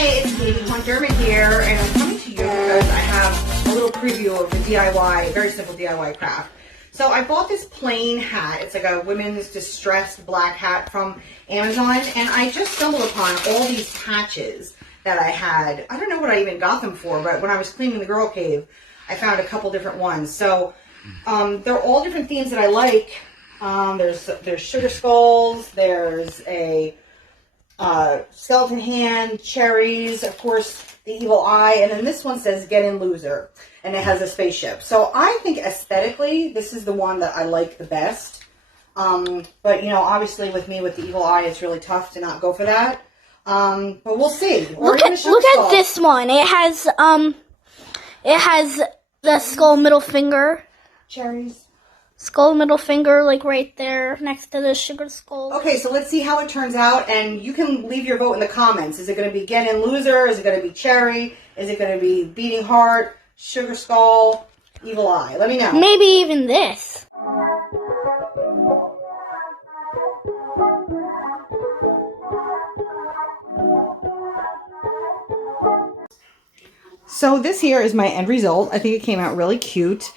Hi, it's Katie Hunt-Dermott here, and I'm coming to you because I have a little preview of the DIY, very simple DIY craft. So I bought this plain hat. It's like a women's distressed black hat from Amazon, and I just stumbled upon all these patches that I had. I don't know what I even got them for, but when I was cleaning the girl cave, I found a couple different ones. So they're all different themes that I like. There's sugar skulls, there's a skeleton hand, cherries, of course, the evil eye, and then this one says get in loser, and it has a spaceship. So I think aesthetically, this is the one that I like the best. But, you know, obviously with me with the evil eye, it's really tough to not go for that. But we'll see. Look at this one. It has the skull middle finger. Cherries. Skull middle finger, like right there next to the sugar skull. Okay, so let's see how it turns out, and you can leave your vote in the comments. Is it going to be get in loser? Is it going to be cherry? Is it going to be beating heart, sugar skull, evil eye? Let me know. Maybe even this. So this here is my end result. I think it came out really cute.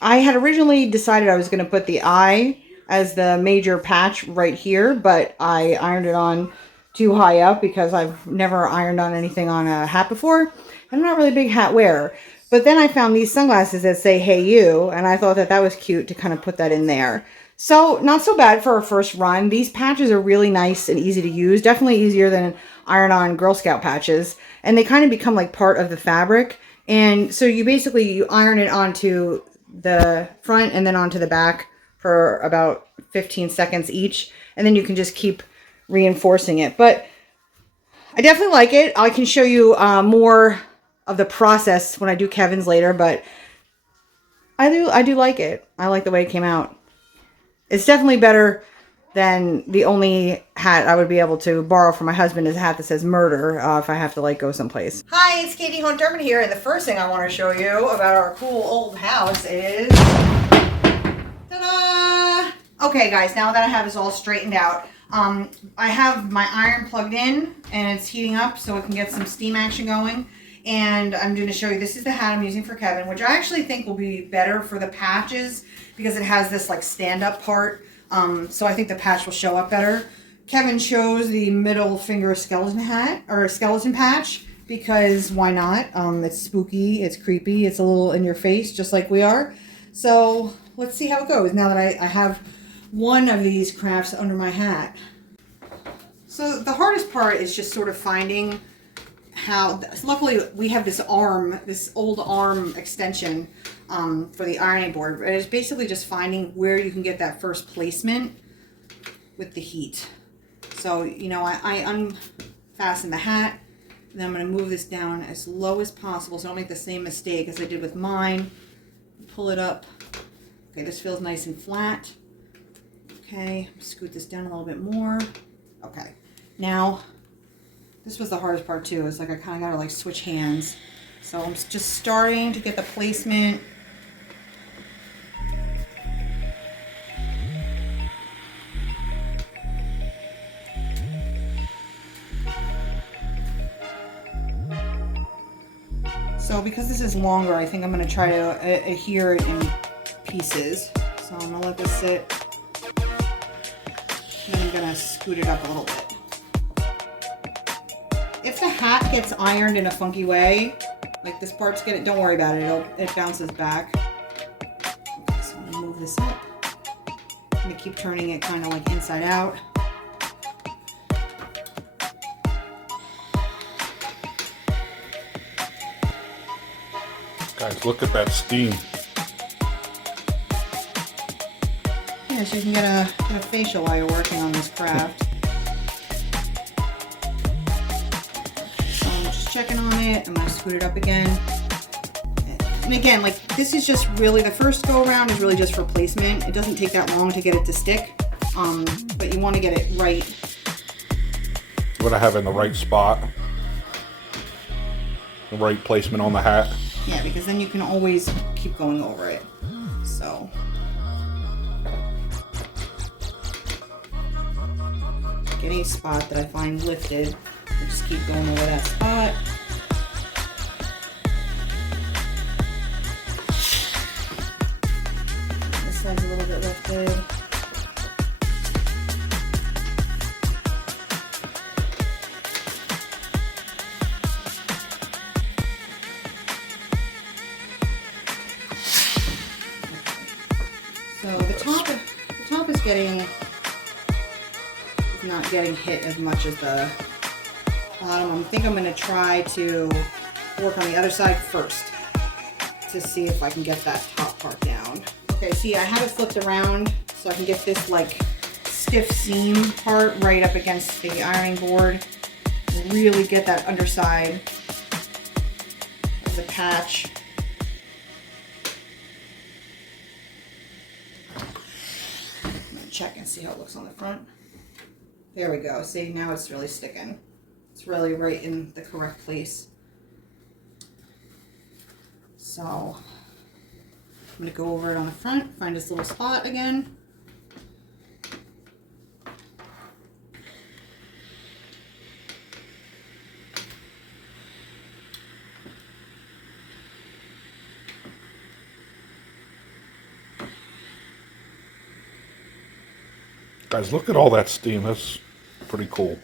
I had originally decided I was going to put the eye as the major patch right here, but I ironed it on too high up because I've never ironed on anything on a hat before. I'm not really a big hat wearer. But then I found these sunglasses that say, hey you, and I thought that that was cute to kind of put that in there. So not so bad for a first run. These patches are really nice and easy to use. Definitely easier than iron-on Girl Scout patches. And they kind of become like part of the fabric. And so you iron it onto the front and then onto the back for about 15 seconds each, and then you can just keep reinforcing it. But I definitely like it. I can show you more of the process when I do Kevin's later, but I do like it. I like the way it came out. It's definitely better than the only hat I would be able to borrow from my husband is a hat that says murder if I have to like go someplace. Hi, it's Katie Hunt-Dermott here, and the first thing I want to show you about our cool old house is, ta-da! Okay guys, now that I have this all straightened out, I have my iron plugged in and it's heating up so it can get some steam action going. And I'm going to show you, this is the hat I'm using for Kevin, which I actually think will be better for the patches because it has this like stand-up part. So I think the patch will show up better. Kevin chose the middle finger skeleton hat, or skeleton patch, because why not? It's spooky, it's creepy, it's a little in your face, just like we are. So let's see how it goes now that I have one of these crafts under my hat. So the hardest part is just sort of finding how, luckily we have this arm, this old arm extension for the ironing board. And it's basically just finding where you can get that first placement with the heat. So, you know, I unfasten the hat, and then I'm going to move this down as low as possible so I don't make the same mistake as I did with mine. Pull it up. Okay, this feels nice and flat. Okay, scoot this down a little bit more. Okay, now this was the hardest part too. It's like I kind of got to like switch hands. So I'm just starting to get the placement. So because this is longer, I think I'm going to try to adhere it in pieces. So I'm going to let this sit. And then I'm going to scoot it up a little bit. If the hat gets ironed in a funky way, like this part's getting, don't worry about it. It bounces back. Okay, so I'm going to move this up. I'm going to keep turning it kind of like inside out. Guys, look at that steam. Yeah, so you can get a facial while you're working on this craft. So I'm just checking on it. I'm going to scoot it up again. And again, like this is just really, the first go around is really just for placement. It doesn't take that long to get it to stick, but you want to get it right. You want to have it in the right spot. The right placement on the hat. Yeah, because then you can always keep going over it. So. Get a spot that I find lifted. I just keep going over that spot. This side's a little bit lifted. So the top is not getting hit as much as the bottom. I think I'm going to try to work on the other side first to see if I can get that top part down. Okay, see, I have it flipped around so I can get this like stiff seam part right up against the ironing board. Really get that underside of the patch. Check and see how it looks on the front. There we go. See, now it's really sticking. It's really right in the correct place. So I'm going to go over it on the front, find this little spot again. Guys, look at all that steam. That's pretty cool.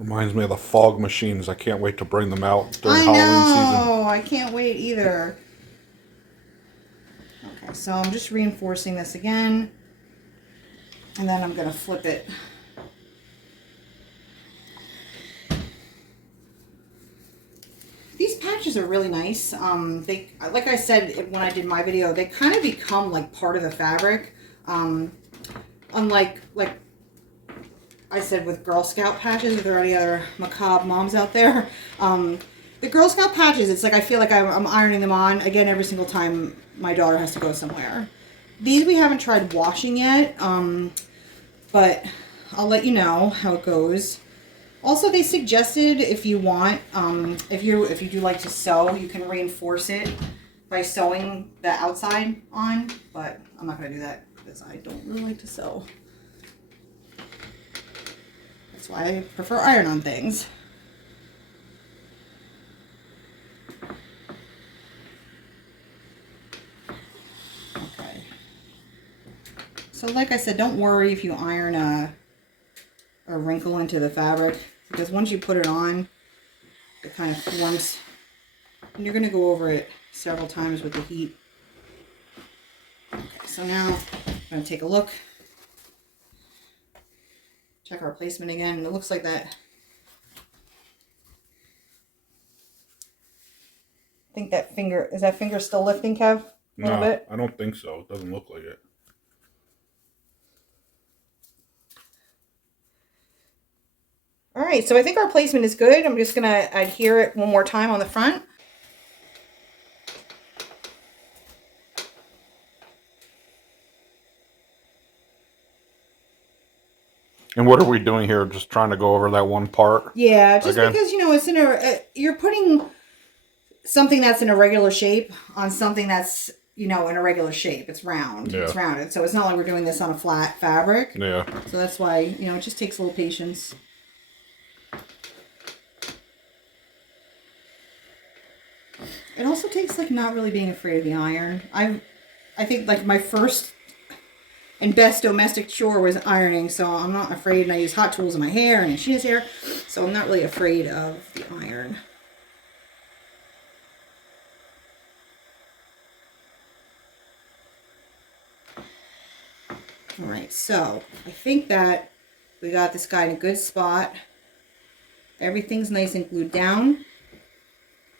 Reminds me of the fog machines. I can't wait to bring them out during Halloween season. I can't wait either. Okay, so I'm just reinforcing this again. And then I'm going to flip it. These patches are really nice. They, like I said when I did my video, they kind of become like part of the fabric. Unlike, like I said with Girl Scout patches, if there are any other macabre moms out there, the Girl Scout patches, it's like I feel like I'm ironing them on again every single time my daughter has to go somewhere. These we haven't tried washing yet, but I'll let you know how it goes. Also, they suggested if you want, if you do like to sew, you can reinforce it by sewing the outside on, but I'm not going to do that because I don't really like to sew. That's why I prefer iron-on things. Okay. So like I said, don't worry if you iron a wrinkle into the fabric, because once you put it on, it kind of forms, and you're going to go over it several times with the heat. Okay, so now I'm going to take a look, check our placement again, and it looks like that. I think that finger, is that finger still lifting, Kev? A little bit? I don't think so. It doesn't look like it. All right, so I think our placement is good. I'm just going to adhere it one more time on the front. And what are we doing here? Just trying to go over that one part? Yeah, just again? because, you know, it's in a, you're putting something that's in a regular shape on something that's, you know, in a regular shape. It's round. Yeah. It's rounded. So it's not like we're doing this on a flat fabric. Yeah. So that's why, you know, it just takes a little patience. It also takes like not really being afraid of the iron. I think like my first and best domestic chore was ironing, so I'm not afraid, and I use hot tools in my hair and in Sheena's hair, so I'm not really afraid of the iron. Alright, so I think that we got this guy in a good spot. Everything's nice and glued down.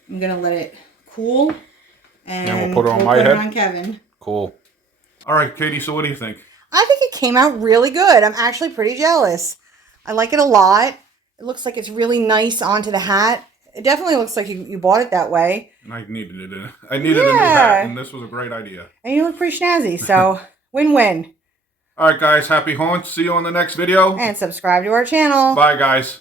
I'm going to let it cool, and we'll put it on my head? on Kevin. Cool. All right, Katie, so what do you think? I think it came out really good. I'm actually pretty jealous. I like it a lot. It looks like it's really nice onto the hat. It definitely looks like you bought it that way. I needed it. I needed a new hat, and this was a great idea. And you look pretty snazzy, so win-win. All right, guys, happy haunts. See you on the next video. And subscribe to our channel. Bye, guys.